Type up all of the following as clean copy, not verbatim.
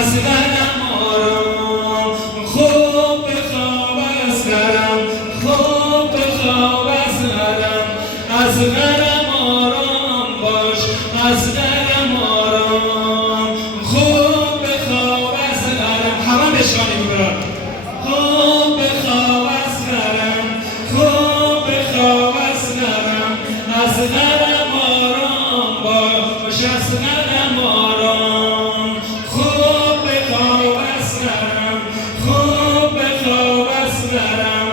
اصغرم آرام خوب بخواب اصغرم خوب بخواب اصغرم اصغرم آرام باش اصغرم آرام خوب بخواب اصغرم همه بشانیم برام خوب بخواب اصغرم خوب بخواب اصغرم اصغرم آرام باش اصغرم آرام خوب بخواب اصغرم خوب بخواب اصغرم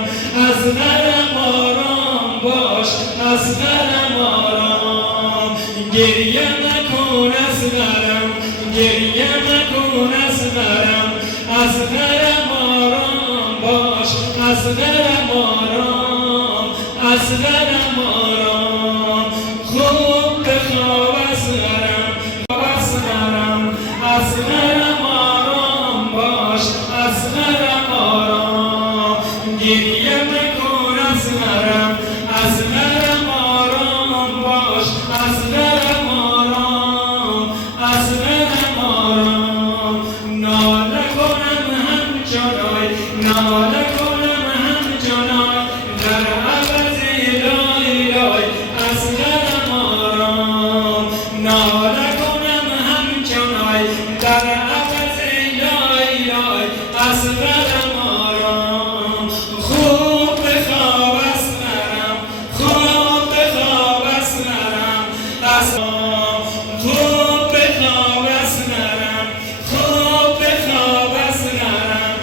اصغرم آرام باش اصغرم آرام گریه مکن اصغرم گریه مکن اصغرم اصغرم آرام باش اصغرم آرام اصغرم آرام خوب بخواب اصغرم اصغرم اصغرم آرام باش اصغرم آرام گریه مکن اصغرم اصغرم آرام باش اصغرم آرام اصغرم آرام ناله کنم همچنان ناله کنم همچنان در عوض لای لای اصغرم آرام ناله کنم همچنان در عوض لای لای اصغرم آرام خوب بخواب اصغرم خوب بخواب اصغرم خوب بخواب اصغرم خوب بخواب اصغرم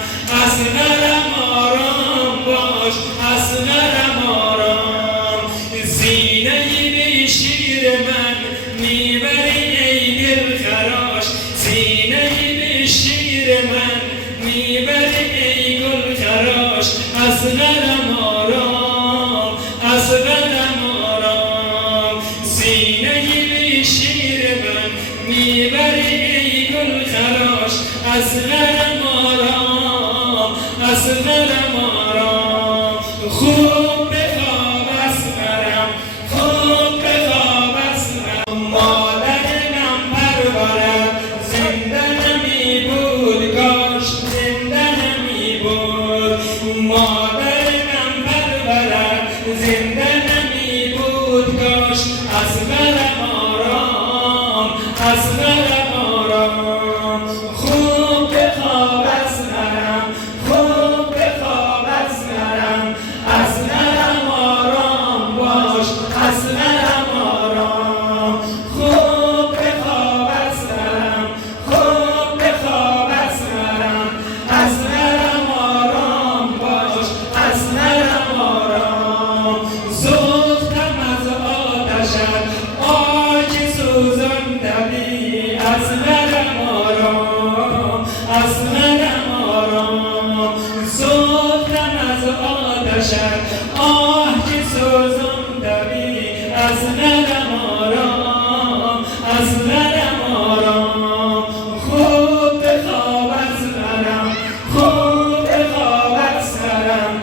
اصغرم آرام باش اصغرم آرام سینه بی شیر من میبری ای دل خراش سینه بی شیر من میبری ای گل خراش اصغرم آرام اصغرم آرام سینه بی شیر من میبری ای گل خراش اصغرم آرام اصغرم آرام خوب بخواب اصغرم خوب بخواب اصغرم مادرم پرورم زنده نمی بود کاش زنده نمی بود مادرم پرورم زنده نمی بود کاش اصغرم آرام اصغرم آرام خوب بخواب اصغرم خوب بخواب اصغرم اصغرم آرام باش اصغرم آرام خوب بخواب اصغرم خوب بخواب اصغرم اصغرم آرام باش اصغرم آرام سوختم از آتشت آج سوزاندمی اصغرم آرام اصغرم آرام سوختم از آتشت آه که سوزاندمی اصغرم آرام اصغرم آرام خوب بخواب اصغرم خوب بخواب اصغرم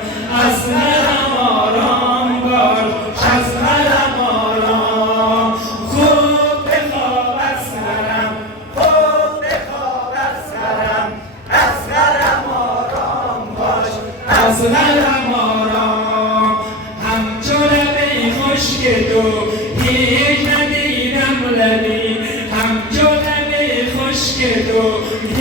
اصغرم آرام باش اصغرم آرام خوب بخواب اصغرم خوب بخواب اصغرم اصغرم آرام باش اصغرم آرام همچو لبی خشک تو هیچ ندیدم لبی همچو لبی خشک تو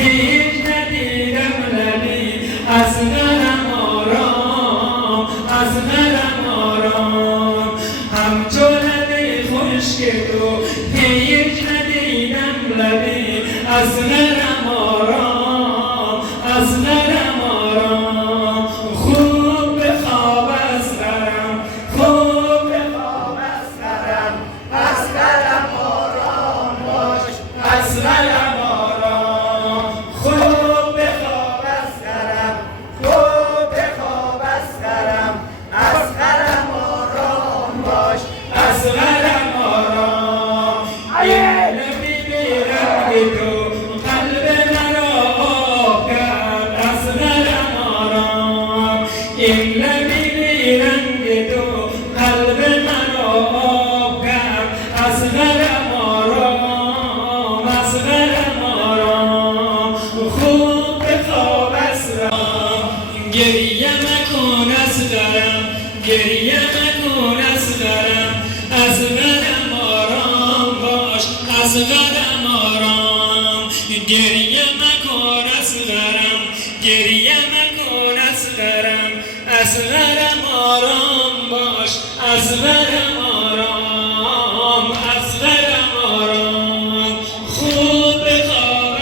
هیچ ندیدم لبی اصغرم آرام اصغرم آرام همچو لبی خشک تو هیچ ندیدم لبی اصغرم آرام اصغرم آرام خوب بخواب اصغرم خوب بخواب اصغرم اصغرم آرام باش اصغرم آرام خوب بخواب اصغرم خوب بخواب اصغرم اصغرم آرام باش اصغرم آرام لبی بیرنگ تو قلب مرا آب کرد اصغرم آرام این لبی بیرنگ تو قلب مرا آب کرد اصغرم آرام اصغرم آرام گریه مکن اصغرم گریه مکن اصغرم اصغرم آرام باش اصغرم آرام گریه مکن اصغرم گریه مکن اصغرم اصغرم آرام باش اصغرم آرام اصغرم آرام خوب بخواب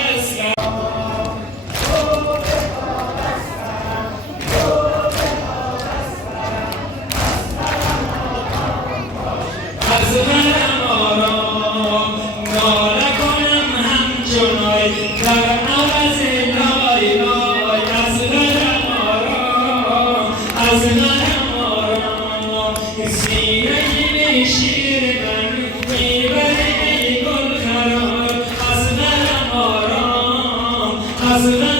اصغرم آرام ناله کنم همچنای در عوض لای لای اصغرم آرام اصغرم آرام سینه شیر من میبره ای گل خرار اصغرم آرام اصغرم